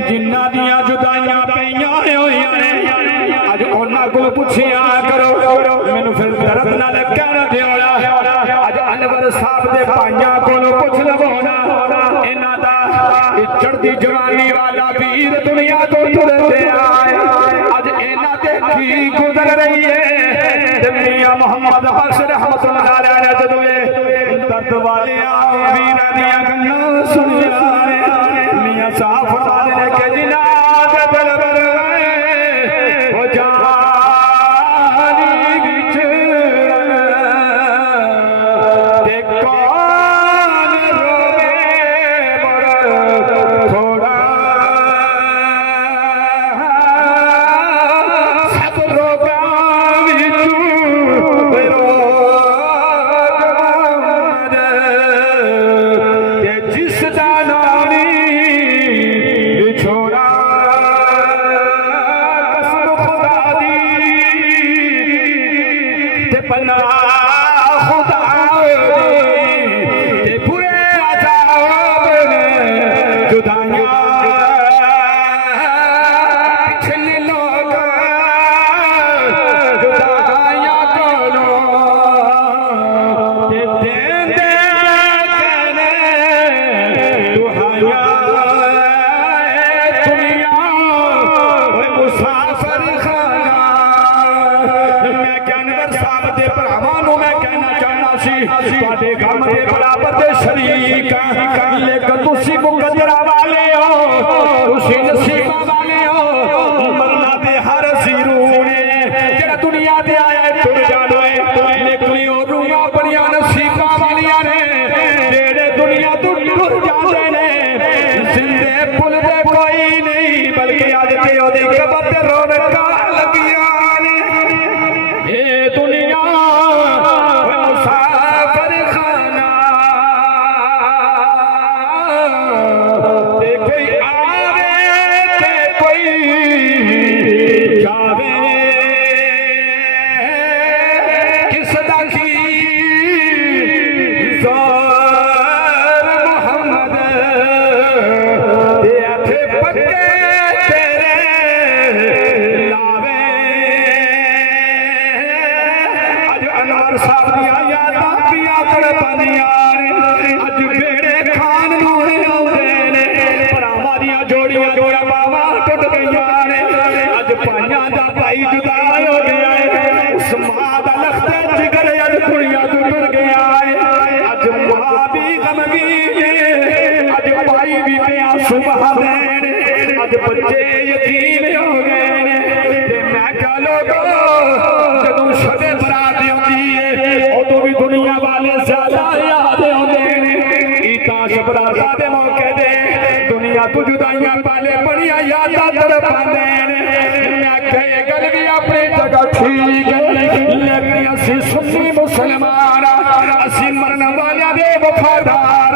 جنہ دیاں جدائیاں پیاں ہوئیاں نے اج انہاں کو پوچھیا کرو مینوں پھر درد نال کہنا دیوڑا اج انور صاحب دے پائیاں کو پوچھ لونا انہاں دا چڑھدی جوانی والا ویر دنیا تو ٹرتے آئے اج انہاں تے کی گزر رہی ہے میاں محمد حسن رحمت اللہ علیہ نے جدوں درد والے ویراں دیاں گلاں سن جانے میاں صاحب فرماتے ہیں کہ جناب دلبر ہو جانی وچ تے کون روے مر تھوڑا سب روگاں وچ جس دا نامی چھوڑا قسم خدا دی تے پناہ خدا دی تے برے عذاب نے جدائیاں پچھلی لوگ جدائیاں کولوں تے دین دے کہنے دہائیاں دنیا مسافر خانہ میں انور صاحب دے بھراواں میں کہنا چاہنا سی تواڈے غم دے برابر دے شریک لیکن تسی مقدرہ والے ہو تسی نصیبہ والے ہو مرنا دے ہر زیرو نے جڑا دنیا تے آیا ہے ٹر جانا ہے لیکن او روحاں بڑیاں نصیبہ والیاں نے جڑے دنیا تو ٹر جاندے نے زندے بھولدے کوئی نہیں بلکہ اج تے او دی قبر تے رونقاں لگیاں نے اے دنیا مسافر خانہ تے کوئی آوے تے کوئی جاوے کس دا کی زور محمد تے ہتھے پکے تیرے لاوے اج انور صاحب دیاں یاداں پیاں تڑپاندیاں اج بیڑے کھان نوں آوندے نے بھراواں دیاں جوڑیاں باواں ٹٹ گئیاں نے اج پائیاں دا بھائی جدا ہو گیا ہے اس ماں دا لخت جگر اج دنیا تو ٹر گیا ہے اج ماں بھی غمگین اج بھائی بھی پیا صبح دین اج بچے یتیم ہو گئے نے تے میں کہہ لوگو جدوں شب برات ہوندی ہے ادوں بھی دنیا والے زیادہ یاد ہوندے نے عیداں شب برات دے موقع دے دنیا تو جدائیاں والے بڑیاں یاداں تڑپاندے نے میں کہے یہ گل بھی اپنی جگہ ٹھیک ہے لیکن اسی سنی مسلمان اسی مرن والے دے وفادار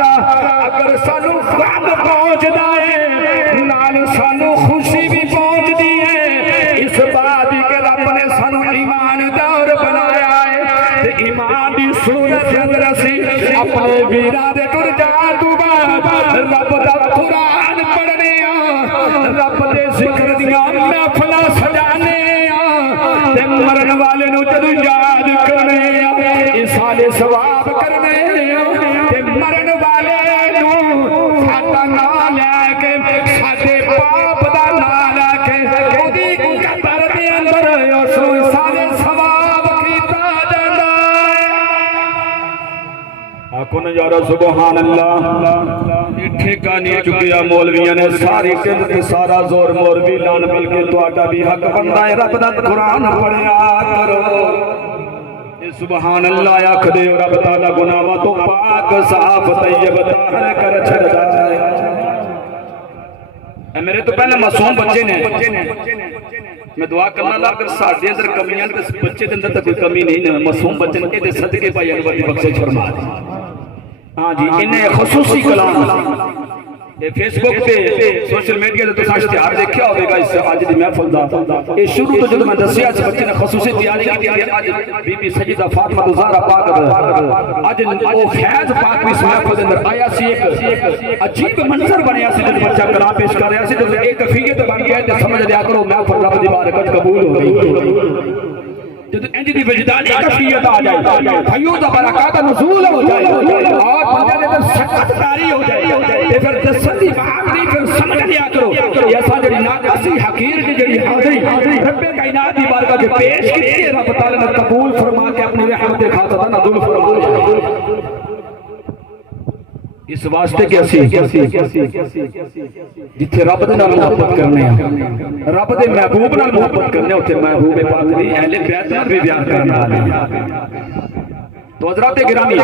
اگر سانو خواب پہنچدا ہے نال سانو خوشی بھی پہنچدی ہے اس بات کہ رب نے سانو ایمان دار بنایا ہے تے ایمان دی صورت اندر اسی اپنے ویراں دے ٹر جان تو بعد رب دا قرآن پڑھنے رب دے ذکر دیاں محفلاں سجانے تے مرن والے نوں جدوں یاد کرنے ایسال ثواب کرنے تے مرن والے نوں ساڈا نام لے کے ساڈے باپ دا نام لے کے اودی قبر دے اندر اس ایسال ثواب کیتا جاندا ہے آکھو نا یارا سبحان اللہ ٹھیکا نہیں چکیا مولویاں نے ساری ٹھیک تے سارا زور مولوی لان مل کے تہاڈا بھی حق بندا ہے رب دا قرآن پڑھیا کرو سبحان اللہ آکھ دے رب تعالی گناہاں تو پاک صاف طیب طاہر کر چھڑدا ہے اے میرے تو پہلے معصوم بچے نے میں دعا کرنا اللہ اگر ساڈے اندر کمیاں تے بچے دے اندر تے کوئی کمی نہیں ہے معصوم بچے نے دے صدقے بھائی انور دی بخشش فرما دے ہاں جی انہیں خصوصی کلام فیس بک تے سوشل میڈیا تے تساں اشتہار دیکھیا ہوے گا اس اج دی محفل دا اے شروع تو جدوں میں دسیا سی بچے نے خصوصی تیاری کی اج بی بی سیدہ فاطمہ زہرا پاک اج او فیض پاک بھی اس محفل دے اندر آیا سی ایک عجیب منظر بنیا سی جب بچہ کلام پیش کر رہا سی تے ایک کیفیت بن گیا تے سمجھ لیا کرو محفل رب دی بارکت قبول ہو گئی جب انج دی وجدانی کیفیت آ جائے بھائیوں دا برکات نزول ہو جائے اور بندے دے اندر سکت کاری ہو جائے تے پھر دسن دی بات نہیں پھر سمجھ لیا کرو ایسا جڑی ناقصی حقیر کی جڑی حاضری رب کائنات دی بارگاہ جو پیش کی رب تعالی نے قبول فرما کے اپنی رحمت دے خاطر نزول فرما اس واسطے کہ اسی جتھے رب دے نال محبت کرنے ہیں رب دے محبوب نال محبت کرنے ہوتے محبوب پاک دی اہل بیت نال بھی بیان کرنے والے تو حضرات گرامی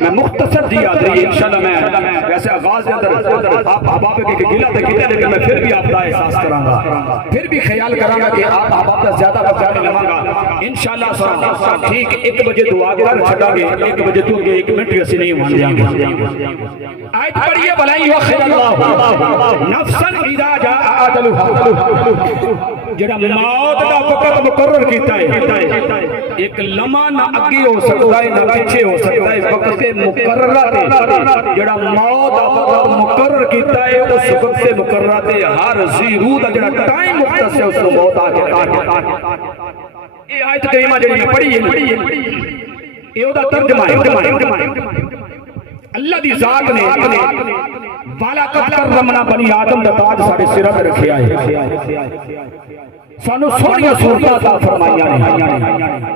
میں مختصر جی حاضری انشاءاللہ میں ویسے آغاز کے اندر آپ احباب کے گلہ تک کیتے لیکن میں پھر بھی آپ کا احساس کراں گا پھر بھی خیال کراں گا کہ آپ احباب کا زیادہ وقت نہیں لواں گا انشاءاللہ ٹھیک 1 بجے دعا کے بعد چھڈا گے 1 بجے تو 1 منٹ بھی اسی نہیں مان دیاں گے آیت پڑھیے بلائی وخر اللہ نفسا اذا جاء اجلها جڑا موت دا وقت مقرر کیتا ہے ایک لمحہ نہ اگے ہو سکتا ہے نہ پیچھے ہو سکتا ہے وقت مقررہ تے جڑا موت دا وقت مقرر کیتا ہے اس وقت سے مقررہ تے ہر ذی روح دا جڑا ٹائم مختص ہے اس کو موت آ کے یہ آیت کریمہ جڑی میں پڑھی ہے یہ او دا ترجمہ ہے اللہ دی ذات نے والا قد کرمنا بنی آدم دا تاج ساڈے سراں تے رکھیا ہے سانو سونیاں صورتاں عطا فرمائیاں نے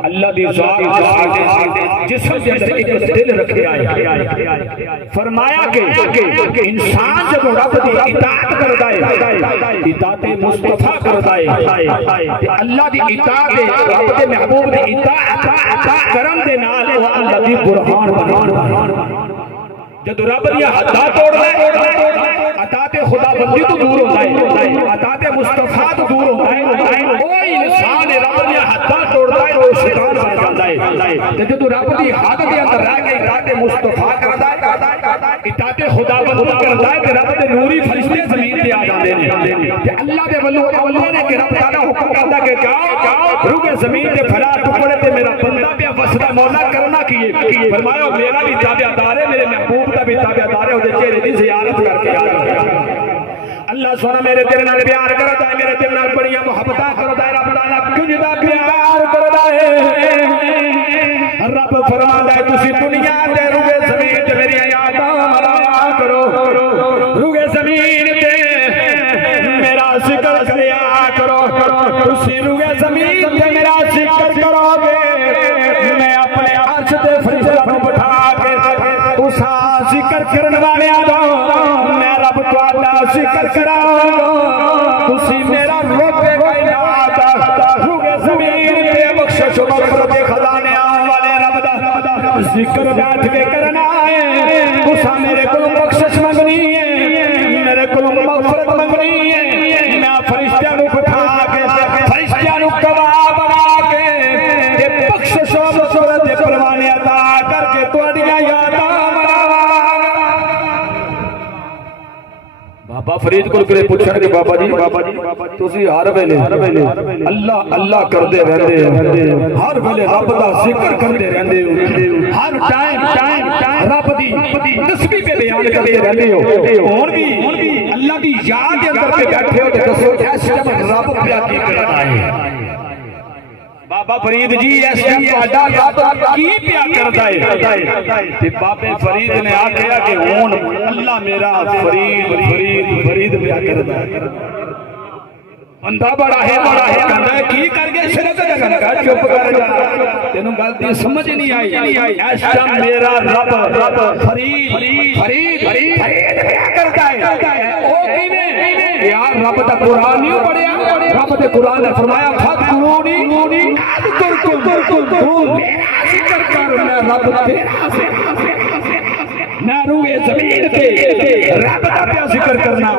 اللہ دی ذات نے جسم دے اندر ایک دل رکھیا ہے فرمایا کہ انسان جب رب دی اطاعت کردا ہے اطاعت مصطفی کردا ہے تے اللہ دی اطاعت رب دے محبوب دی اطاعت کرن دے نال او اللہ دی برہان بنان جب رب دیا حداں توڑ لے اطاعت خدا بندی تو دور ہوتا ہے اطاعت مصطفیٰ تو دور ہوتا ہے کوئی انسان رب دیا حداں توڑتا ہے وہ شیطان بن جاتا ہے جب رب دی حد دے اندر رہ کے اطاعت مصطفیٰ کرتا ہے اطاعت خدا بندی کرتا ہے کہ رب دے نوری فرشتے زمین تے آ جاندے نے کہ اللہ دے ولو اللہ نے کہ رب تعالی حکم کرتا کہ جاؤ روح زمین تے پھیلا ٹکڑے تے میرا بندہ پیا وسدا مولا کرنا کیے فرمایا میرا بھی تابعدار ہے میرے محبوب بھی تابعدار ہے وہ چہرے دی زیارت کر کے آ اللہ سونا میرے تیرے نال پیار کرتا ہے میرے تیرے نال بڑی محبتاں کرتا ہے رب تعالی کیوں دا پیار کرتا ہے رب فرماتا ہے تسی دنیا تے روح زمین تے میری یاداں ملا کرو روح زمین تے میرا ذکر کیا کرو تسی روح زمین تے میرا ذکر کرو گے میں اپنے عرش تے فرشتوں کو بٹھا کے اسا ذکر کرن والے میں رب تواڈا ذکر کراں تسی میرا رب کائنات روح زمین تے بخشش و مغفرت کے خزانے والے رب دا ذکر بیٹھ کے کرنا ہے اسا میرے کو بخشش منگنی ہے میرے کو مغفرت منگنی ہے میں فرشتیاں نو بٹھا کے فرشتیاں نو گواہ بنا کے تے بخشش و مغفرت دے پروانے عطا کر کے تواڈیاں یاداں بابا فرید کو کرے پوچھن کہ بابا جی تسی ہر ویلے اللہ اللہ کردے رہندے ہو ہر ویلے رب دا ذکر کردے رہندے ہو ہر ٹائم رب دی تسبیح پہ بیان کردے رہندے ہو اور بھی اللہ دی یاد دے اندر پہ بیٹھے ہو تے دسو اس ٹائم رب پیا کی کرنا ہے بابا فرید جی اس ٹائم تہاڈا رب کی پیا کردا ہے تے بابے فرید نے آکھیا کہ ہن اللہ میرا فرید پیا کردا ہے بندہ بڑا ہے کہندا ہے کی کر کے شرک کرنا چپ کر جا تینوں گل دی سمجھ نہیں آئی اس ٹائم میرا رب فرید پیا کردا ہے او کیویں یار رب دا قرآن نہیں پڑھیا رب دے قرآن نے فرمایا فذکرونی اذکرکم میرا ذکر کر میں رب تیرا میں روح زمین تے رب دا پیا ذکر کرنا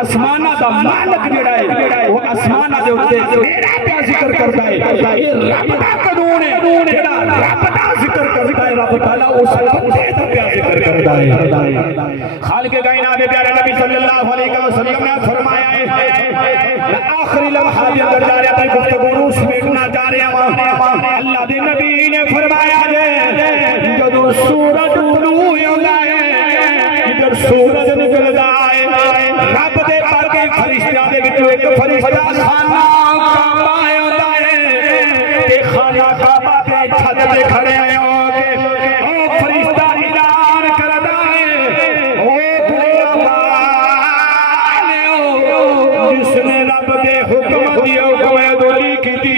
آسماناں دا مالک جڑا ہے وہ آسماناں دے اوتے میرا پیا ذکر کردا ہے یہ رب دا قانون ہے جڑا رب دا ذکر کردا ہے رب تعالی اس بندے دا پیا ذکر کرتا ہے خالق کائنات پیارے نبی صلی اللہ علیہ وسلم نے فرمایا ہے آخری لمحہ دے اندر جا رہا تھا گفتگو روس بیٹھنا جا رہا ہوں اللہ دے نبی نے فرمایا ہے جدو سورج طلوع ہوتا ہے ادھر سورج نکل جائے رب دے پر کے فرشتہ دے وچوں ایک فرشتہ خانہ کعبہ ہوتا ہے کہ خانہ کعبہ دے چھت تے کھڑے ہو کے او فرشتہ اعلان کردا ہے او دنیا والو جس نے رب دے حکم دی حکم دولی کیتی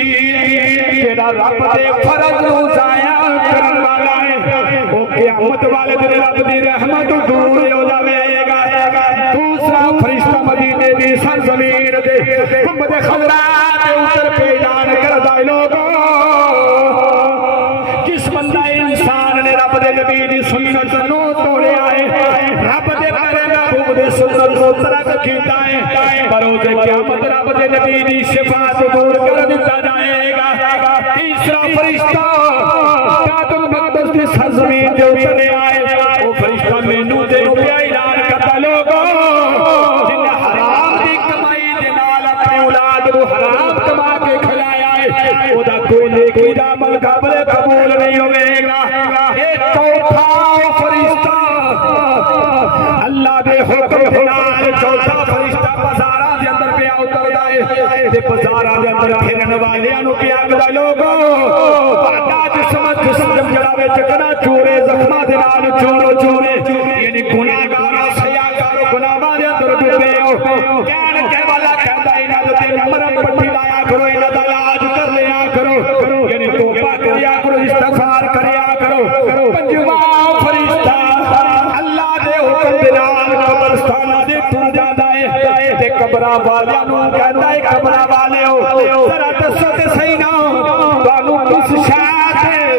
جیڑا رب دے فرض نو ضائع کرن والا ہے او قیامت والے دن رب دی رحمت دور ہو جاوے گا دوسرا فرشتہ مدینے دی سرزمین دے گنبد خضرا دے اوپر پہ اعلان کردا ہے لوگو جس بندہ انسان نے رب دے نبی دی سنت نو توڑیا ہے رب دے پیارے محبوب دے سنت کو ترک کیتا ہے بروز قیامت رب دے نبی دی شفاعت دور کر دتا جائے گا تیسرا فرشتہ بیت المقدس دی سرزمین دے اترے آئے وہ فرشتہ مینوں تے پیا اعلان کرتا لوگو جن حرام دی کمائی دے نال اپنی اولاد نو حرام کما کے کھلایا ہے او دا کوئی نیکی دا عمل قابل قبول نہیں ہوے گا ایک چوتھا فرشتہ اللہ دے حکم نال چوتھا فرشتہ بازاراں دے اندر پیا اتردا ہے تے بازاراں دے اندر پھرن والیاں نو کیا آکھدا لوگو بڑا جسم جڑا وچ کنا چورے زخماں دے نال چورو چورے یعنی گناہگار سیاکار گناہاں دے اندر ڈوبے ہو کہن کہ والا کہندا انہاں تے مرم پٹی لایا کرو انہاں دا علاج کر لیا کرو یعنی توبہ کریا کرو استغفار کریا کرو پنجواں فرشتہ اللہ دے حکم دے نال قبرستاناں دے ٹر جاندا ہے تے قبراں والیاں نو کہندا ہے قبراں والیو ذرا دسو تے صحیح نا تانوں کس شے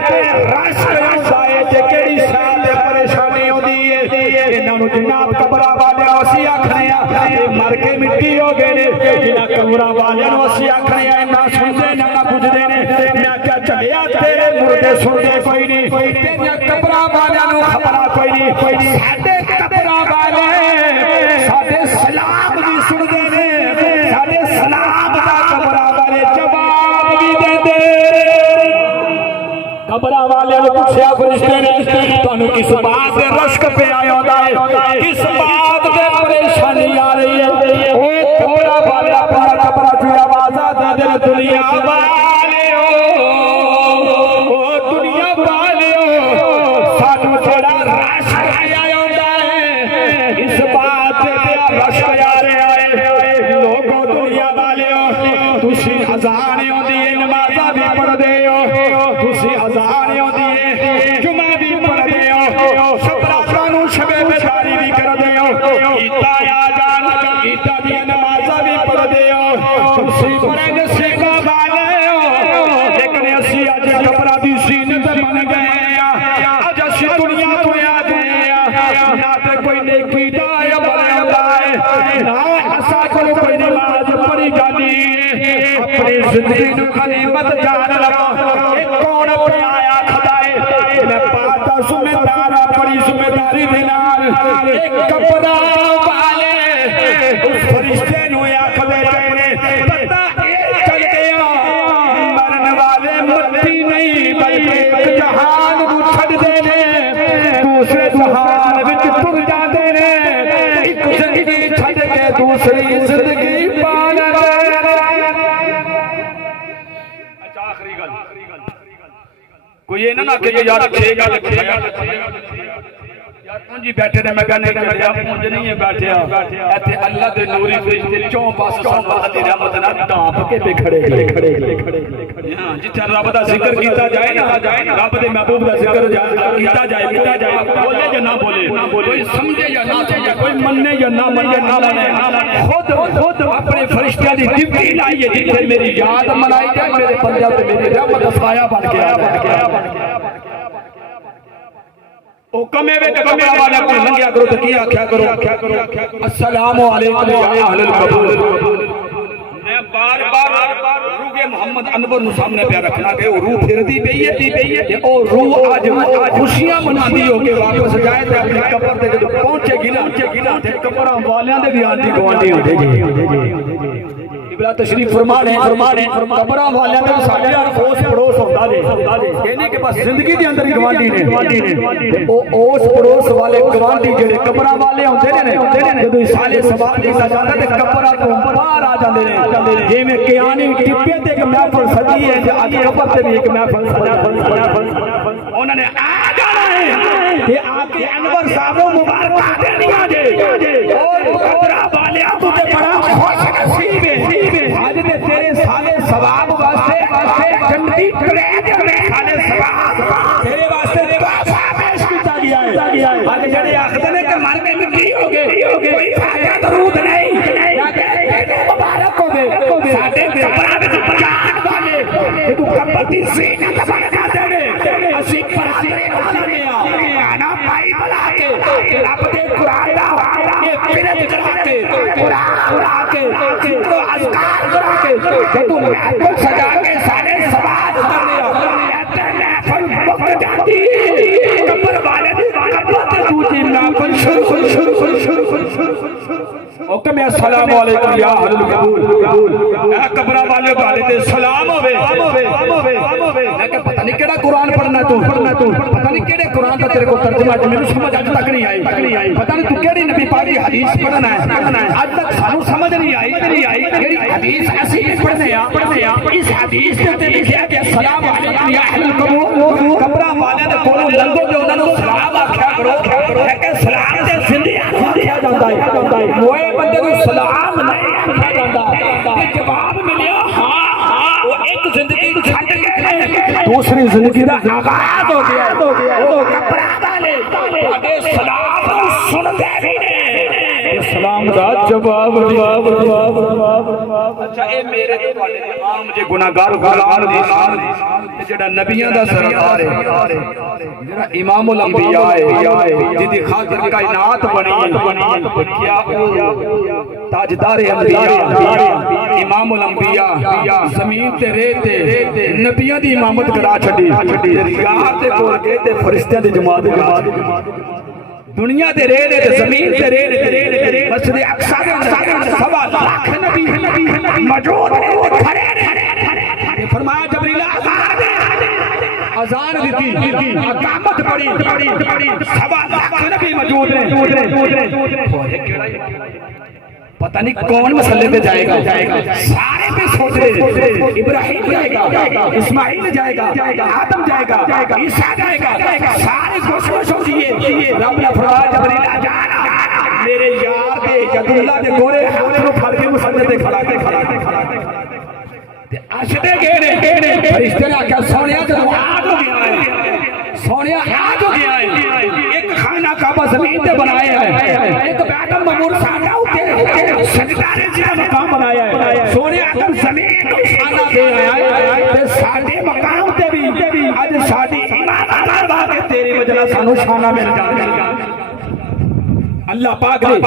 تے رش ہوندا ہے تے کیڑی شے تے پریشانی ہوندی ہے انہاں نو جناب قبراں والیاں اسی آکھنے آ مر کے مٹی ہو گئے نے جنہاں قبراں والیاں نو اسی آکھنے آ نہ سنتے نہ پوچھدے نے میں کیا چلیا تیرے مردے سنتے کوئی نہیں تیریاں قبراں والیاں نو خبر کوئی نہیں ساڈے قبراں والے ساڈے سلام بھی سنتے نے ساڈے سلام دا قبراں والے جواب بھی دیندے قبراں والے نو پوچھیا فرشتے نے تانوں کس بات تے رشک پہ آیا ہوندا ہے کس بات تے پریشانی آ رہی ہے او قبراں والے اپنا قبراں دی آوازاں دے دے دنیا والیو او دنیا والیو سانوں جڑا رشک آیا ہوندا ہے اس بات تے رشک آ رہا ہے لوگوں دنیا والیو تسی اذان ہوندی ہے نمازاں بھی پڑھدے ہو تسی اذان ہوندی ہے جمعہ بھی پڑھدے ہو شب رات نو شب بیداری بھی کردے ہو عیداں آ جان عیداں دی نمازاں بھی پڑھدے ہو تسی بڑے نصیباں والے ہو لیکن اسی اج قبراں دی زینت بن گئے اج اسی دنیا تو آ گئے نہ تے کوئی نیکی دا عمل ہوندا ہے نہ اساں کول کوئی نماز پڑھی جاندی اپنی زندگی نو غنیمت جان لو اے کون پہ آیا کھدا ہے میں پاتا ذمہ دار اپنی ذمہ داری دے نال ایک قبراں والے اس فرشتے نو آکھدے نے پتہ اے چل گیا مرن والے مٹی نہیں بلکہ ایک جہان نو چھڈ دے نے دوسرے جہان وچ ٹر جاندے نے ایک زندگی چھڈ کے دوسری زندگی پا لیندے کوئی یہ نہ کہ یار رکھے گا جی بیٹھے نے میں کہنے کہ میرے پونج نہیں ہے بیٹھے ایتھے اللہ دے نوری فرشتے چوں پاس دی رحمت نال ڈانپ کے تے کھڑے ہاں جتھے رب دا ذکر کیتا جائے نا رب دے محبوب دا ذکر کیتا جائے بولے یا نہ بولے کوئی سمجھے یا نہ سمجھے کوئی مننے یا نہ مننے خود اپنے فرشتیاں دی ڈیوٹی لائیے جتھے میری یاد منائی جائے میرے بندے تے میری رحمت دا سایہ بن کے آیا او کمے وچ قبراں والا کوئی لنگیا کرو تے کی آکھیا کرو السلام علیکم یا اہل القبور میں بار بار روگے محمد انور نو سامنے پہ رکھنا کہ وہ روح پھردی پئی ہے اور روح آج خوشیاں مناندی ہو کے واپس جائے تے اپنی قبر تے جدوں پہنچے گی نا تے قبراں والیاں دے بھی آندی گوانڈی ہوندے جی بلا تشریف فرمانے قبراں والیاں دے ساڈے ارفوس پڑوس ہوندا جے یعنی کہ بس زندگی دے اندر ہی گوانڈی نے او اوس پڑوس والے گوانڈی جڑے قبراں والے ہوندے نے جدوں سالے سوال کیتا جاندا تے قبراں تو باہر آ جاندے نے جویں قیانی ٹپے تے ایک محفل سجی ہے تے اج قبر تے بھی ایک محفل انہوں نے آ جانا ہے تے آ کے انور صاحب مبارکاں دینیاں جے اور قبراں والیاں تو تے بڑا خوش نصیب ہے آج دے تیرے سالے ثواب واسطے جنتی کرے سالے ثواب تیرے واسطے دعا پیش کیتا گیا ہے آج جڑے آکھدے نے کہ مر کے مٹی ہو گئے کوئی فائدہ درود نہیں مبارک ہو گئے ساڈے قبراں وچ جان والے تو قبر دی زینت بن جاندے نے اسی پرچے والے آنا پائی بلا کے رب دے قرآن دا یہ پرت کرا کے قرآن کے اذکار کرا کے جدوں محفل سجا کے سارے سوال کرنے محفل وقت جاتی قبر والے دی قبر تے دوجی محفل شروع اوکے میں السلام علیکم یا اہل القبور اے قبراں والے والے تے سلام ہوے لیکن پتہ نہیں کیڑا قرآن پڑھنا تو پتہ نہیں کیڑے قرآن دا تیرے کو ترجمہ ہے مینوں سمجھ اج تک نہیں آئی پتہ نہیں تو کیڑی نبی پاک دی حدیث پڑھنا ہے اج تک سانو سمجھ نہیں آئی کیڑی حدیث اسی پڑھنے آ اس حدیث تے لکھیا کہ السلام علیکم یا اہل القبور قبراں والے دے کولوں لنگو تے انہاں نوں سلام آکھیا کرو کہ سلام تے زندگی آکھیا جاندا ہے موئے بندے کو سلام نہیں آکھیا جاندا کہ جواب ملیا ہاں وہ ایک زندگی چھڈ کے دوسری زندگی دا آغاز ہو گیا وہ قبراں والے تواڈے سلام سن دے بھی نے سلام دا جواب اچھا اے میرے تے تواڈے عام جے گناہگار غلام دی جڑا نبیاں دا سردار ہے جڑا امام الانبیاء ہے جدی خاطر کائنات بنی کیا تاجدار انبیاء امام الانبیاء زمین تے رہتے نبیاں دی امامت کرا چھڈی یار تے کول گئے تے فرشتیاں دی جماعت دنیا تے رہ دے تے زمین تے رہ مسجد اقصی دے اندر سوا لاکھ نبی موجود نے کھڑے نے فرمایا جبریل اذان دیتی اقامت پڑھی سوا لاکھ نبی موجود نے پتہ نہیں کون مسئلے پہ جائے گا سارے پہ سوچ رہے ابراہیم جائے گا اسماعیل جائے گا آدم جائے گا عیسیٰ جائے گا سارے خوش ہو دیئے رب نے فرمایا جبریل جانا میرے یار دے جد اللہ دے گورے ہاتھ کو پھڑ کے مسئلے پہ کھڑا کے اشدے گئے نے فرشتے نے آکھا سونیا جدو آج ہو گیا ہے سونیا آج ہو گیا ہے ایک خانہ کعبہ زمین تے بنایا ہے ایک بیت المعمور سانہ ہوتے سجدہ جہاں مقام بنایا ہے سونیا اگر زمین کو خانہ دے رہا ہے تے ساڈے مقام تے بھی اج ساڈی امام آبا کے تیری وجہ سانو شانہ مل جاتا اللہ پاک نے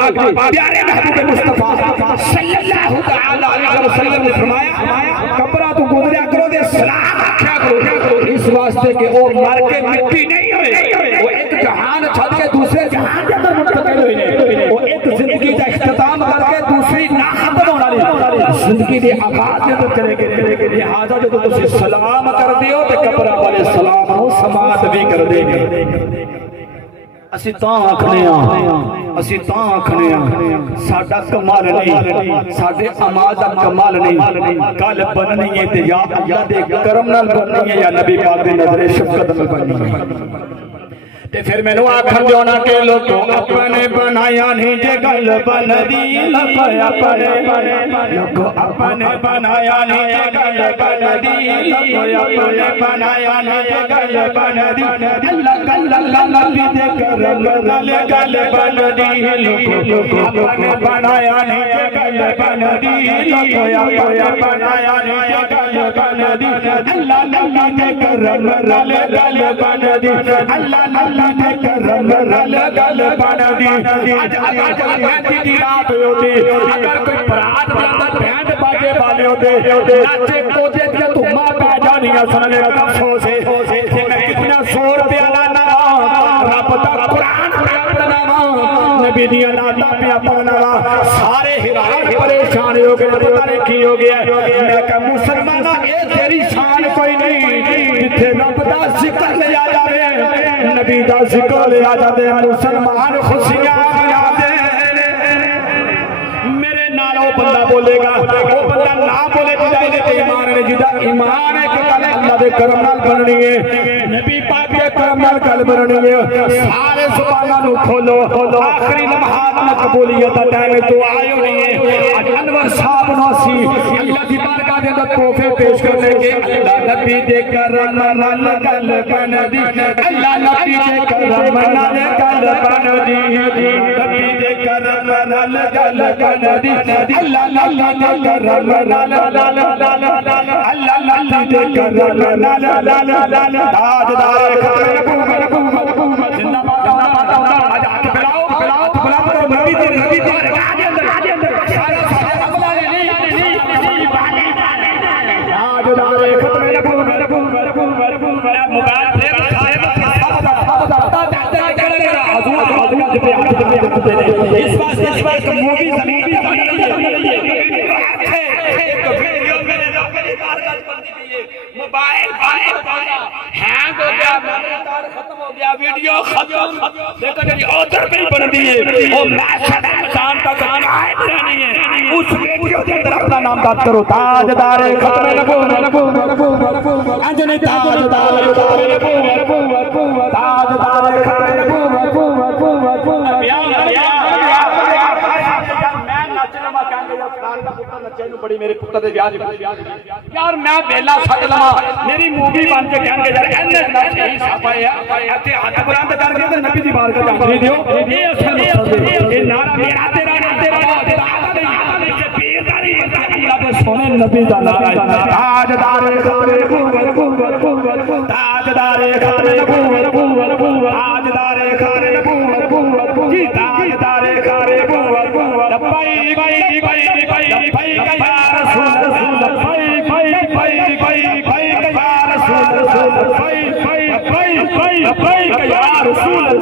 پیارے محبوب مصطفیٰ صلی اللہ تعالی علیہ وسلم نے فرمایا قبراں تو گزریا کرو دے سلام آکھیا کرو اس واسطے کہ وہ مر کے مٹی نہیں ہوئے وہ ایک جہان چھڈ کے دوسرے جہان کے اندر منتقل ہوئے نے وہ ایک زندگی کا اختتام کر کے دوسری نہ ختم ہونے والی زندگی دے آغاز جدوں کرے گے لہذا جدوں تسی سلام کر دیو تے قبراں والے سلام نو سماعت بھی کر دے گے اسی تاں آکھنے ساڈا کمال نہیں ساڈے اعمال دا کمال نہیں گل بننی ہے تے یا اللہ دے کرم نال بننی ہے یا نبی پاک دی نظر شفقت نال بننی ہے تے پھر مینوں آکھن دیو نا کہ لوگوں اپنے بنایا نہیں جے گل بندی لکھیا پڑے لوگوں اپنے بنایا نہیں جے گل بندی لکھیا پڑے بنایا نہیں جے گل بندی اللہ گل بھی دے کرم نال گل بندی لوگوں اپنے بنایا نہیں جے گل بندی لکھیا پڑے بنایا نہیں جے گل بندی اللہ دے کرم نال گل بندی اللہ گل بن دی اج مہندی دی رات ہوتی اگر کوئی برات دے اندر بینڈ باجے والے ہوتے ناچے کوجے کہانیاں سننے کا افسوس ہے کہ میں کتنا 100 روپیہ لانا رب دا قرآن پڑھنا نبی دیا ناتا پیا پڑھنا سارے حیران پریشان ہو گئے پتہ نہیں کی ہو گیا میں کہ مسلمانہ اے تیری شان کوئی نہیں جتھے رب دا ذکر لے آ جاوے نبی دا ذکر لے آ جاتے مسلمان خوشیاں آتے میرے نال وہ بندہ بولے گا وہ بندہ نہ بولے جائے تے ایمان ہے جدا ایمان ہے کہ اللہ دے کرم نال بننی ہے نبی پاک دے کرم نال گل بننی ہے سارے زباناں نو کھولو آخری لمحات میں قبولیت دا ٹائم دعا ہونی ہے اج انور صاحب نو سی اللہ دی بارگاہ دے اندر تحفے پیش کرنے کے اللہ نبی دے کرم نال گل بن دی اللہ نبی دے کرم نال گل بن دی نبی دے کرم نال گل بن دی اللہ اللہ دے کرم نال اللہ دے کرم نال تاجدار نبوت زندہ باد آج ہاتھ پھیلاؤ نبی دے اس بات مووی زمین موبائل ہینگ ہو گیا ختم ہو گیا ویڈیو ختم دیکھو جی اوتر پہ بن دی ہے وہ میشن انسان تک آئے رہنی ہے اس ویڈیو کے اندر اپنا نام بات کرو تاجدار ختم نبوت انجنی تاجدار نبوت تاجدار ختم نبوت بڑی میرے پتر دے بیاج یار میں ویلا سٹ لواں میری مووی بن کے کہن گے یار اینے نہ صحیح صافا ہے تے ہاتھ بلند کر کے نبی دی بار کا جان دیو یہ اصل مقصد ہے یہ نعرہ میرا تیرا پیرداری اللہ دے سونے نبی دا نعرہ ہے تاجدار نبوت تاجدار نبوت تاجدار نبوت جی تاجدار نبوت لبیک لبیک یا رسول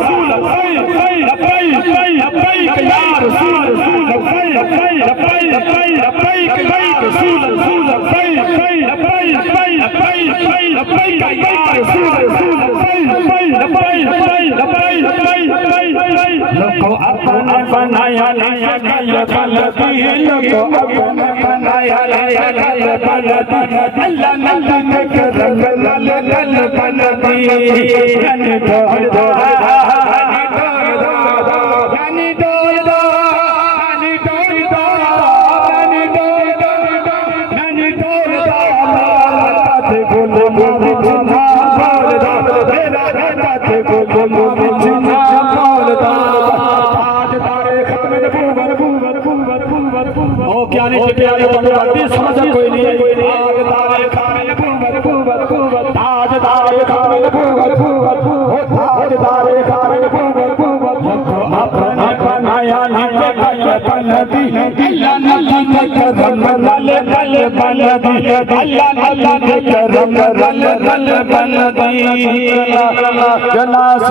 بنایا نیا گل بلدی لوگو بنایا نیا گل بلدی اللہ نبی کے کرم نال گل بلدی یعنی ڈول دو یعنی ڈول دو یعنی ڈول دو یعنی ڈول دو یعنی ڈول دو تے گل مووی جنا بول دو میرا تے گل مووی جنا بول دو او کیا نہیں چکیا یہ بندی سمجھ کوئی نہیں تاجدار نبوت تاجدار نبوت تاجدار اپنا بنایا نیا گل بلدی اللہ نبی کے کرم نال گل بلدی اللہ کے کرم نال گل بلدی گلاس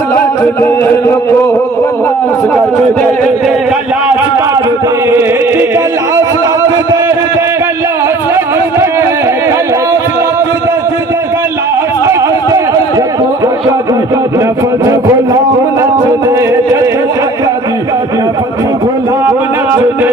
کر دے لوگو گلاس کر دے گلاس کر دے گلاس رکھ دے گلاس رکھ دے گلاس رکھ دے گلاس رکھ دے لفظ غلام نچ دے لفظ غلام نچ دے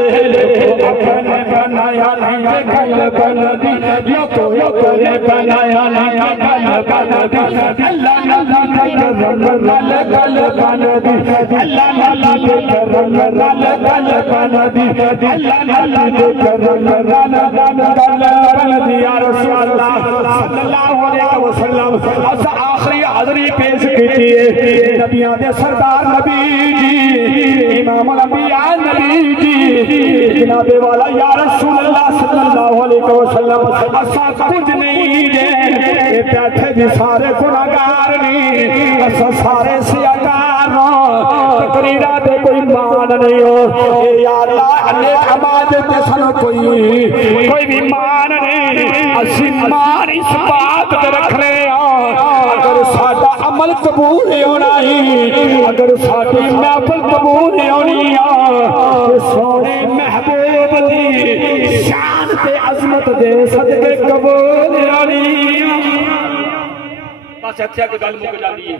اپنے بنایا نیا گل بلدی لوگو نے بنایا نیا گل بلدی اللہ نبی کے کرم نال گل بلدی اللہ نبی کے کرم نال گل بلدی اللہ نبی کے کرم نال گل بلدی یا رسول اللہ صلی اللہ علیہ وسلم اس آخری حاضری پیش کیتی ہے نبیوں دے سردار نبی جی امام الانبیاء نبی جی جناب والا یا رسول اللہ صلی اللہ علیہ وسلم اسا کچھ نہیں جے بیٹھے بھی سارے گناہگار نہیں اسا سارے سیاہگار تقریرا تے کوئی مان نہیں ہو یا اللہ نیک اعمال تے سانو کوئی بھی مان نہیں اسی مان اس بات تے رکھ رہے ہاں اگر ساڈا عمل قبول ہونا ہی اگر ساڈی محفل قبول ہونی تے سونے محبوب دی شان تے عظمت دے صدقے قبول ہونی بس اچھا کہ گل مک جاتی ہے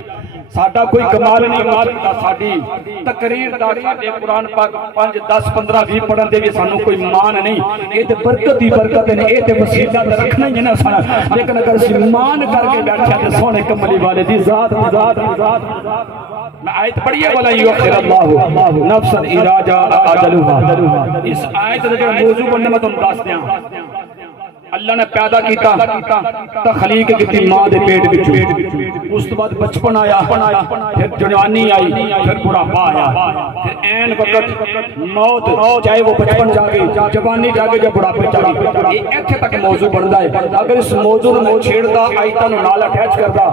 ساڈا کوئی کمال نہیں مارتا ساڈی تقریر دا ساڈے قرآن پاک 5 10 15 20 پڑھن دے بھی سانو کوئی مان نہیں اے تے برکت دی برکت ہے اے تے وسیلہ تے رکھنا ہی ہے نا سانا لیکن اگر اسی مان کر کے بیٹھا تے سونے کملی والے دی ذات میں آیت پڑھیے والا یؤخر اللہ نفسا اذا جاء اجلها اس آیت دا جو موضوع بننے میں تم دس دیاں اللہ نے پیدا کیتا تخلیق کی ماں دے پیٹ وچ اس تو بعد بچپن آیا پھر جوانی آئی پھر بڑھاپا آیا پھر عین وقت موت چاہے وہ بچپن جا گئی جوانی جا گئی یا بڑھاپے جا گئی یہ ایتھے تک موضوع بندا ہے اگر اس موضوع نو چھیڑدا آیتاں نو نال اٹیچ کردا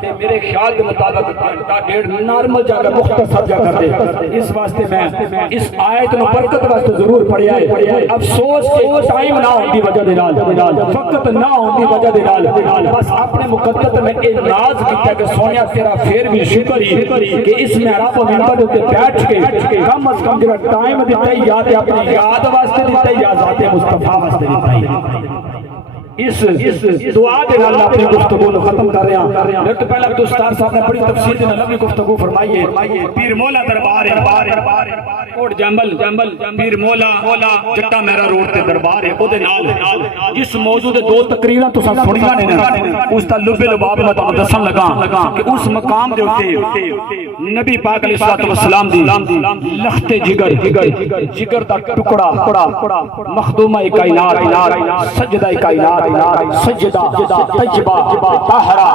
تے میرے خیال دے مطابق تا ڈیڑھ نارمل جا کے مختصر جا کر دے اس واسطے میں اس آیت نو برکت واسطے ضرور پڑھیا ہے افسوس کہ ٹائم نہ ہوندی وجہ دے نال فقط نہ ہوندی وجہ دے نال بس اپنے مقدس میں اے ناز کیتا کہ سونیا تیرا پھر بھی شکر ہی کہ اس محراب و منبر تے بیٹھ کے کم از کم جڑا ٹائم دیتا ہے یا تے اپنی یاد واسطے دیتا ہے یا ذات مصطفیٰ واسطے دیتا ہے اس دعا دے نال اپنی گفتگو کو ختم کر رہے ہیں میرے تو پہلا استاد صاحب نے بڑی تفصیل دے نال اپنی گفتگو فرمائی ہے پیر مولا دربار کوٹ جنبل پیر مولا جٹا میرا روڈ تے دربار ہے او دے نال اس موضوع دے دو تقریراں تساں سنیاں نے اس دا لب لباب میں تانوں دسن لگا کہ اس مقام دے اوتے نبی پاک علیہ الصلوۃ والسلام دی لخت جگر دا ٹکڑا مخدومہ کائنات سجدہ کائنات سجدہ طیبہ طاہرہ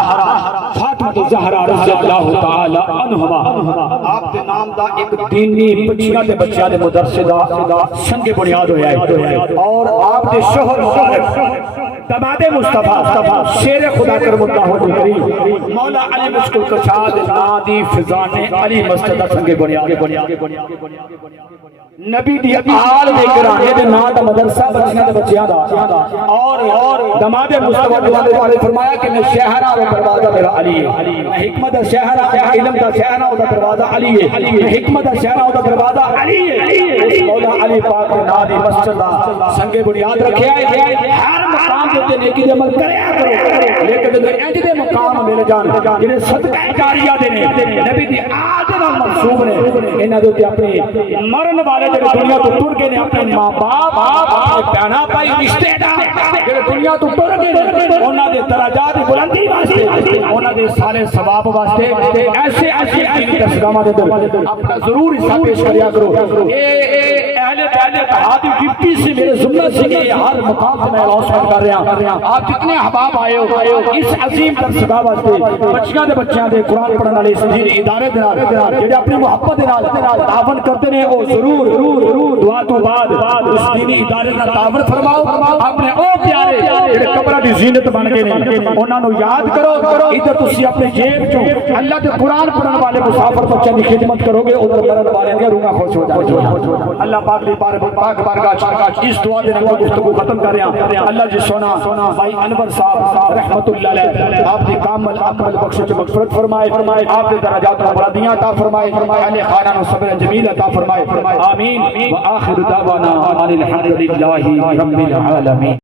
فاطمہ زہرا رضی اللہ تعالی عنہا آپ دے نام دا ایک دینی بچیاں دے بچیاں دے مدرسے دا سنگ بنیاد ہویا ہے اور آپ دے شوہر مبارک داماد مصطفیٰ شیر خدا کرم اللہ وجہ مولا علی مشکل کشاد نادی فضان علی مسجد سنگ بنیاد نبی دی آل دے گرانے دے نا دا مدرسہ بچیاں دے بچیاں دا اور داماد مصطفیٰ نے فرمایا کہ میں شہرہ و دروازہ میرا علی ہے میں حکمت شہرہ علم دا شہرہ و دروازہ علی ہے میں حکمت شہرہ و دروازہ علی ہے مولا علی پاک نے نا دی مسجد دا سنگ بنیاد رکھیا ہے ہر مقام دے نیکی دے عمل کریا کرو لیکن جے انج دے مقام مل جان جڑے صدقہ جاریہ دے نے نبی دی آل دے نال منسوب نے انہاں دے اپنے مرن والے جڑے دنیا تو ٹر گئے نے اپنے ماں باپ اپنے بہنا بھائی رشتے دار جڑے دنیا تو ٹر گئے انہاں دے درجات دی بلندی واسطے انہاں دے سارے ثواب واسطے ایسے دینی درسگاہاں دے اندر اپنا ضرور حصہ پیش کریا کرو اہل اتحاد کی ڈپٹی سے میرے ذمہ سے کہ ہر مقام سے میں اعلان کر رہا ہوں آپ جتنے احباب آئے ہو اس عظیم درسگاہ واسطے بچیاں دے قرآن پڑھن والے اس دینی ادارے دے نال جڑے اپنی محبت دے نال تعاون کرتے نے او ضرور دعا تو بعد اس دینی ادارے دا تعاون فرماؤ اپنے او پیارے جڑے قبر دی زینت بن گئے نے انہاں نو یاد کرو ادھر تسی اپنے جیب چوں اللہ دے قرآن پڑھن والے مسافر بچوں دی خدمت کرو گے ادھر مرن والے دی روحاں خوش ہو جائیں اللہ پاک دی پاک بارگاہ اس دعا دے نال گفتگو ختم کر رہا ہوں اللہ جی سونا بھائی انور صاحب رحمت اللہ علیہ آپ دی کامل عقل بخش مغفرت فرمائے آپ دے درجات و بلندیاں عطا فرمائے اہل خانہ و صبر جمیل عطا فرمائے آمین وآخر دعوانا ان الحمد للہ رب العالمین.